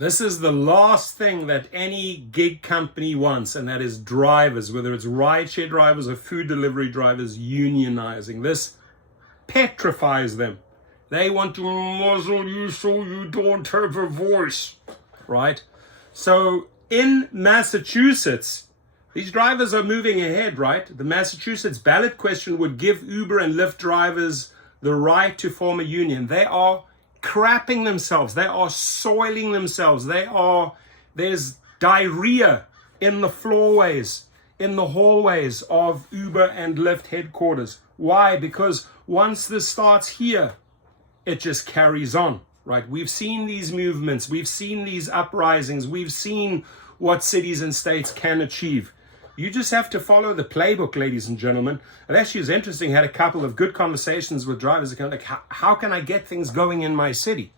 This is the last thing that any gig company wants, and that is drivers, whether it's rideshare drivers or food delivery drivers, unionizing. This petrifies them. They want to muzzle you so you don't have a voice, right? So in Massachusetts, these drivers are moving ahead, right? The Massachusetts ballot question would give Uber and Lyft drivers the right to form a union. They are crapping themselves. They are soiling themselves. There's diarrhea in the floorways, in the hallways of Uber and Lyft headquarters. Why? Because once this starts here, it just carries on, right? We've seen these movements. We've seen these uprisings. We've seen what cities and states can achieve. You just have to follow the playbook, ladies and gentlemen. It actually is interesting. I had a couple of good conversations with drivers. Like, how can I get things going in my city?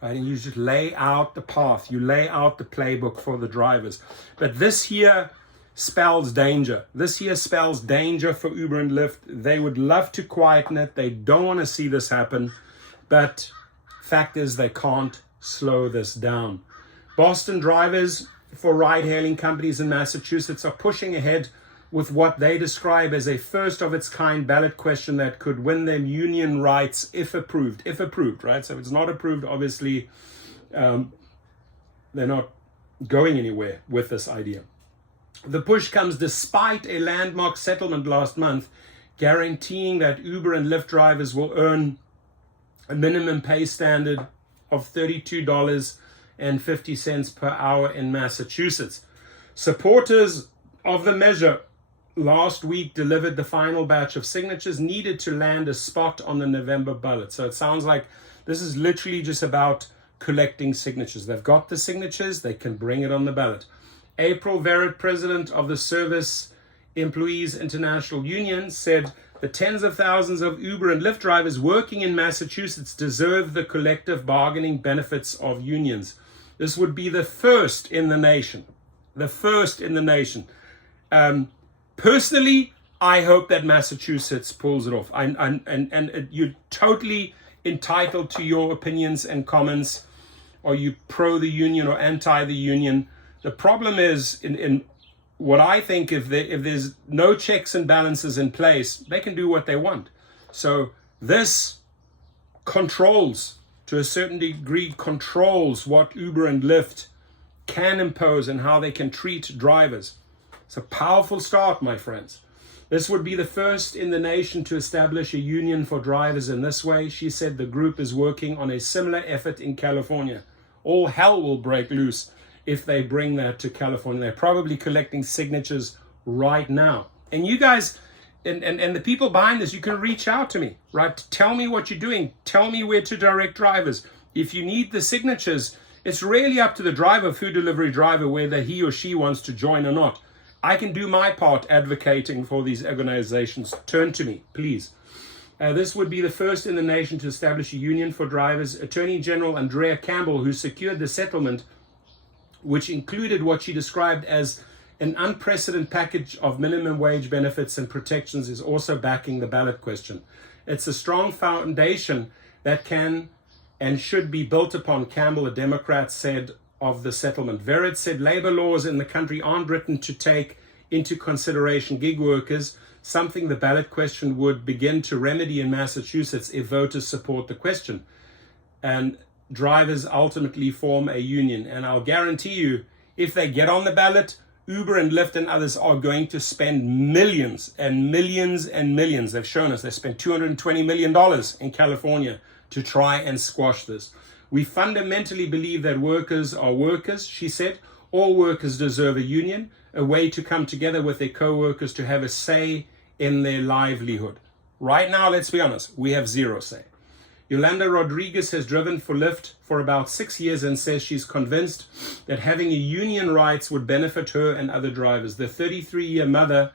Right? And you just lay out the path. You lay out the playbook for the drivers. But this here spells danger. This here spells danger for Uber and Lyft. They would love to quieten it. They don't want to see this happen. But fact is, they can't slow this down. Boston drivers for ride-hailing companies in Massachusetts are pushing ahead with what they describe as a first-of-its-kind ballot question that could win them union rights if approved. If approved, right? So if it's not approved, obviously, they're not going anywhere with this idea. The push comes despite a landmark settlement last month guaranteeing that Uber and Lyft drivers will earn a minimum pay standard of $32.50 per hour in Massachusetts. Supporters of the measure last week delivered the final batch of signatures needed to land a spot on the November ballot. So it sounds like this is literally just about collecting signatures. They've got the signatures, they can bring it on the ballot. April Verrett, president of the Service Employees International Union, said the tens of thousands of Uber and Lyft drivers working in Massachusetts deserve the collective bargaining benefits of unions. This would be the first in the nation. The first in the nation. Personally, I hope that Massachusetts pulls it off. And you're totally entitled to your opinions and comments. Are you pro the union or anti the union? The problem is, in what I think, if there's no checks and balances in place, they can do what they want. So this controls, to a certain degree, controls what Uber and Lyft can impose and how they can treat drivers. It's a powerful start, my friends. This would be the first in the nation to establish a union for drivers in this way. She said the group is working on a similar effort in California. All hell will break loose if they bring that to California. They're probably collecting signatures right now. And you guys, and the people behind this, you can reach out to me, right? Tell me what you're doing. Tell me where to direct drivers. If you need the signatures, it's really up to the driver, food delivery driver, whether he or she wants to join or not. I can do my part advocating for these organizations. Turn to me, please. This would be the first in the nation to establish a union for drivers. Attorney General Andrea Campbell, who secured the settlement, which included what she described as an unprecedented package of minimum wage benefits and protections, is also backing the ballot question. It's a strong foundation that can and should be built upon, Campbell, a Democrat, said of the settlement. Verrett said labor laws in the country aren't written to take into consideration gig workers, something the ballot question would begin to remedy in Massachusetts if voters support the question. And drivers ultimately form a union. And I'll guarantee you, if they get on the ballot, Uber and Lyft and others are going to spend millions and millions and millions. They've shown us they spent $220 million in California to try and squash this. We fundamentally believe that workers are workers, she said. All workers deserve a union, a way to come together with their co-workers to have a say in their livelihood. Right now, let's be honest, we have zero say. Yolanda Rodriguez has driven for Lyft for about 6 years and says she's convinced that having a union rights would benefit her and other drivers. The 33-year mother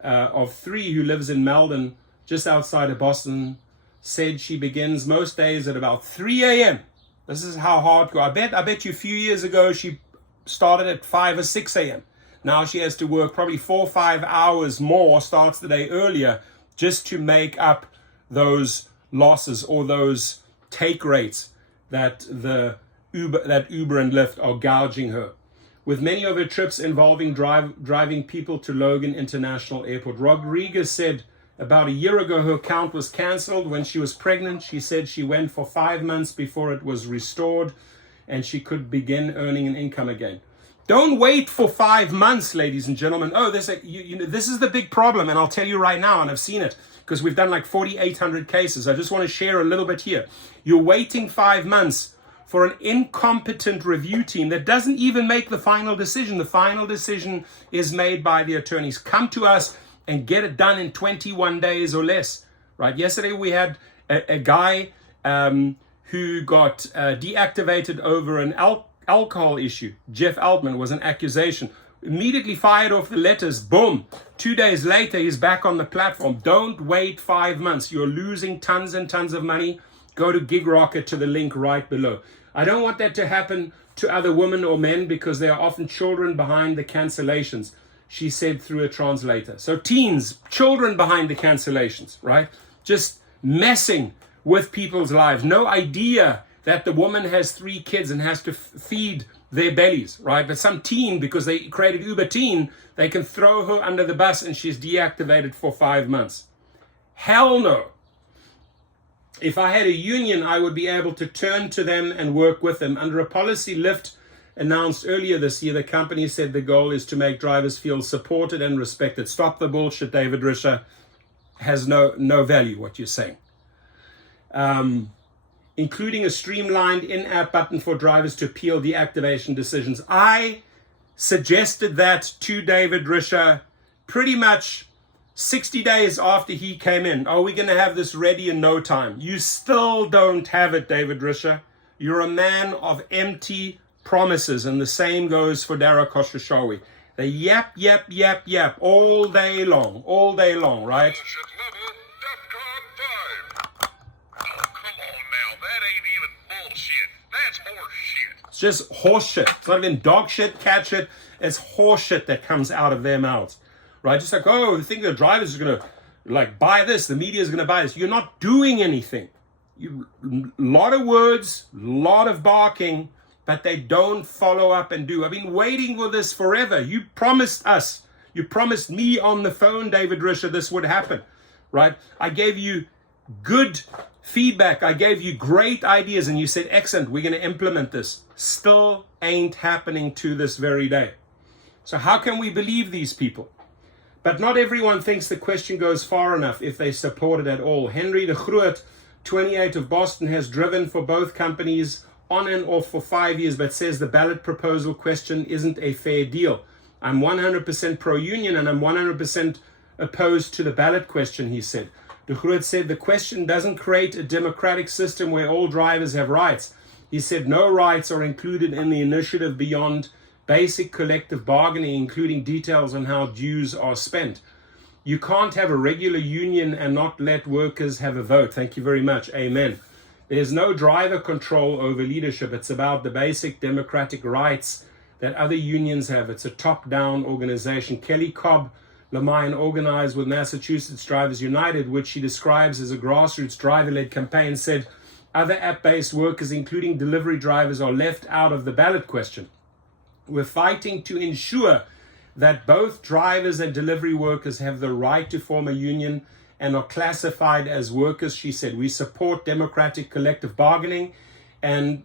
of 3 who lives in Malden, just outside of Boston, said she begins most days at about 3 a.m. This is how hardcore. I bet you a few years ago she started at 5 or 6 a.m. Now she has to work probably 4 or 5 hours more, starts the day earlier, just to make up those losses or those take rates that the Uber and Lyft are gouging her. With many of her trips involving driving people to Logan International Airport. Rodriguez said about a year ago her account was cancelled when she was pregnant. She said she went for 5 months before it was restored and she could begin earning an income again. Don't wait for 5 months, ladies and gentlemen. Oh, this is the big problem, and I'll tell you right now, and I've seen it because we've done like 4,800 cases. I just want to share a little bit here. You're waiting 5 months for an incompetent review team that doesn't even make the final decision. The final decision is made by the attorneys. Come to us and get it done in 21 days or less, right? Yesterday we had a guy who got deactivated over an alcohol issue. Jeff Altman was an accusation. Immediately fired off the letters, boom. 2 days later, he's back on the platform. Don't wait 5 months. You're losing tons and tons of money. Go to Gig Rocket to the link right below. I don't want that to happen to other women or men because there are often children behind the cancellations, she said through a translator. So teens, children behind the cancellations, right? Just messing with people's lives. No idea that the woman has 3 kids and has to feed their bellies, right? But some teen, because they created Uber Teen, they can throw her under the bus and she's deactivated for 5 months. Hell no. If I had a union, I would be able to turn to them and work with them. Under a policy Lyft announced earlier this year, the company said the goal is to make drivers feel supported and respected. Stop the bullshit, David Risher. Has no value, what you're saying. Including a streamlined in-app button for drivers to appeal deactivation decisions. I suggested that to David Risher pretty much 60 days after he came in. Are we going to have this ready in no time? You still don't have it, David Risher. You're a man of empty promises, and the same goes for Dara Khosrowshahi. They yap all day long, right? It's just horse shit. It's not even dog shit, cat shit. It's horse shit that comes out of their mouths, right? Just like, oh, they think the drivers are going to like buy this. The media is going to buy this. You're not doing anything. Lot of words, lot of barking, but they don't follow up and do. I've been waiting for this forever. You promised us. You promised me on the phone, David Risher, this would happen, right? I gave you good feedback. I gave you great ideas and you said, excellent, we're going to implement this. Still ain't happening to this very day. So how can we believe these people? But not everyone thinks the question goes far enough if they support it at all. Henry de Groot, 28 of Boston, has driven for both companies on and off for 5 years, but says the ballot proposal question isn't a fair deal. I'm 100% pro-union and I'm 100% opposed to the ballot question, he said. De Groot said the question doesn't create a democratic system where all drivers have rights. He said no rights are included in the initiative beyond basic collective bargaining, including details on how dues are spent. You can't have a regular union and not let workers have a vote. Thank you very much. Amen. There's no driver control over leadership. It's about the basic democratic rights that other unions have. It's a top-down organization. Kelly Cobb Lamine organized with Massachusetts Drivers United, which she describes as a grassroots driver-led campaign, said other app-based workers, including delivery drivers, are left out of the ballot question. We're fighting to ensure that both drivers and delivery workers have the right to form a union and are classified as workers, she said. We support democratic collective bargaining and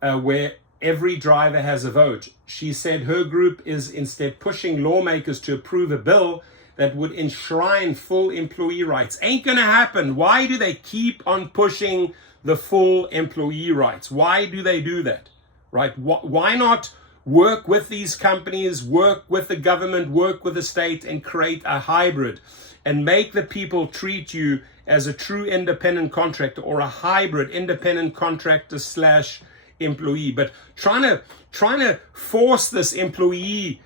where every driver has a vote. She said her group is instead pushing lawmakers to approve a bill that would enshrine full employee rights. Ain't gonna happen. Why do they keep on pushing the full employee rights? Why do they do that? Right? Why not work with these companies, work with the government, work with the state, and create a hybrid and make the people treat you as a true independent contractor or a hybrid independent contractor / employee? But trying to force this employee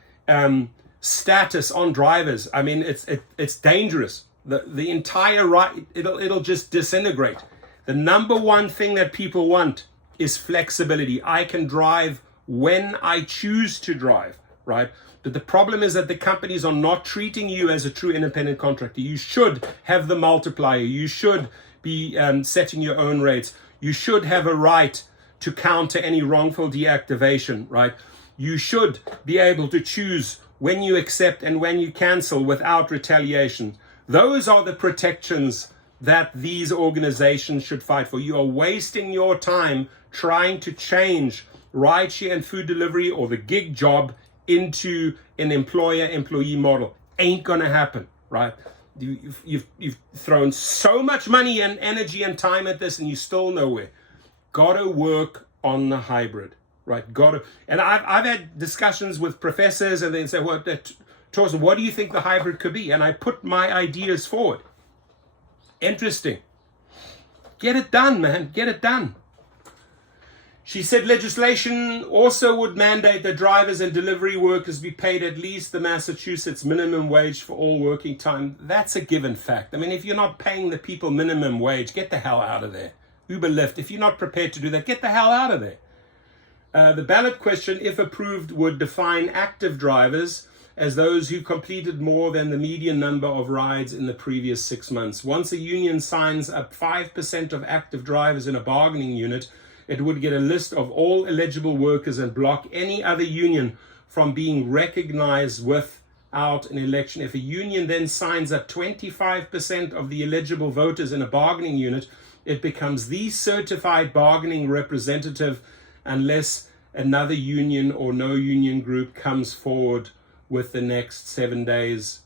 status on drivers, I mean, it's dangerous. The entire right, it'll just disintegrate. The number one thing that people want is flexibility. I can drive when I choose to drive, right? But the problem is that the companies are not treating you as a true independent contractor. You should have the multiplier. You should be setting your own rates. You should have a right to counter any wrongful deactivation, right? You should be able to choose when you accept and when you cancel without retaliation. Those are the protections that these organizations should fight for. You are wasting your time trying to change rideshare and food delivery or the gig job into an employer-employee model. Ain't gonna happen, right? You've thrown so much money and energy and time at this and you're still nowhere. Gotta work on the hybrid, right? Gotta. And I've had discussions with professors and they say, well, Torsten, what do you think the hybrid could be? And I put my ideas forward. Interesting. Get it done, man. Get it done. She said legislation also would mandate that drivers and delivery workers be paid at least the Massachusetts minimum wage for all working time. That's a given fact. I mean, if you're not paying the people minimum wage, get the hell out of there. Uber Lyft, if you're not prepared to do that, get the hell out of there. The ballot question, if approved, would define active drivers as those who completed more than the median number of rides in the previous 6 months. Once a union signs up 5% of active drivers in a bargaining unit, it would get a list of all eligible workers and block any other union from being recognized without an election. If a union then signs up 25% of the eligible voters in a bargaining unit, it becomes the certified bargaining representative unless another union or no union group comes forward with the next 7 days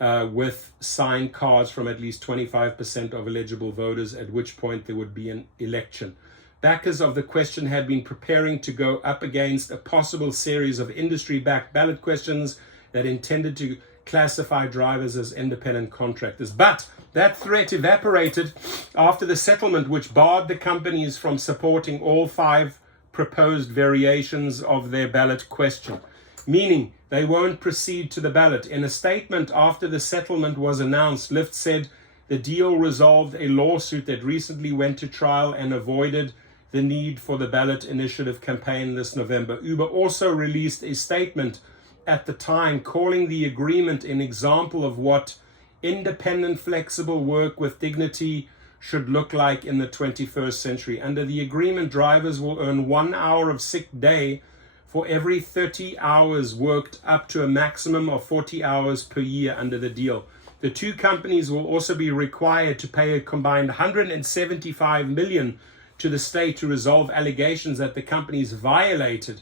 with signed cards from at least 25% of eligible voters, at which point there would be an election. Backers of the question had been preparing to go up against a possible series of industry-backed ballot questions that intended to classify drivers as independent contractors. But that threat evaporated after the settlement, which barred the companies from supporting all 5 proposed variations of their ballot question, meaning they won't proceed to the ballot. In a statement after the settlement was announced, Lyft said the deal resolved a lawsuit that recently went to trial and avoided the need for the ballot initiative campaign this November. Uber also released a statement at the time calling the agreement an example of what independent, flexible work with dignity should look like in the 21st century. Under the agreement, drivers will earn 1 hour of sick day for every 30 hours worked, up to a maximum of 40 hours per year under the deal. The 2 companies will also be required to pay a combined $175 million to the state to resolve allegations that the companies violated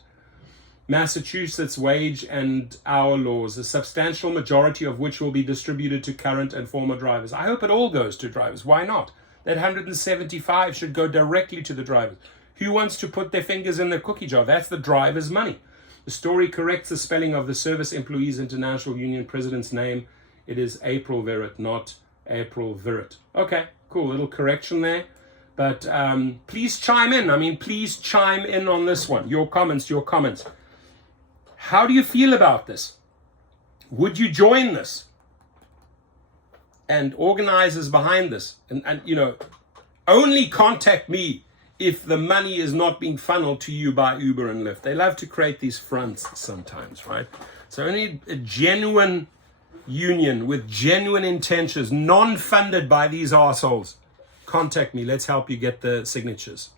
Massachusetts wage and hour laws, a substantial majority of which will be distributed to current and former drivers. I hope it all goes to drivers. Why not? That 175 should go directly to the drivers. Who wants to put their fingers in the cookie jar? That's the driver's money. The story corrects the spelling of the Service Employees International Union president's name. It is April Verrett, not April Verrett. Okay, cool, little correction there. But please chime in. I mean, please chime in on this one. Your comments. How do you feel about this? Would you join this? And organizers behind this. And you know, only contact me if the money is not being funneled to you by Uber and Lyft. They love to create these fronts sometimes, right? So only a genuine union with genuine intentions, non-funded by these assholes. Contact me. Let's help you get the signatures.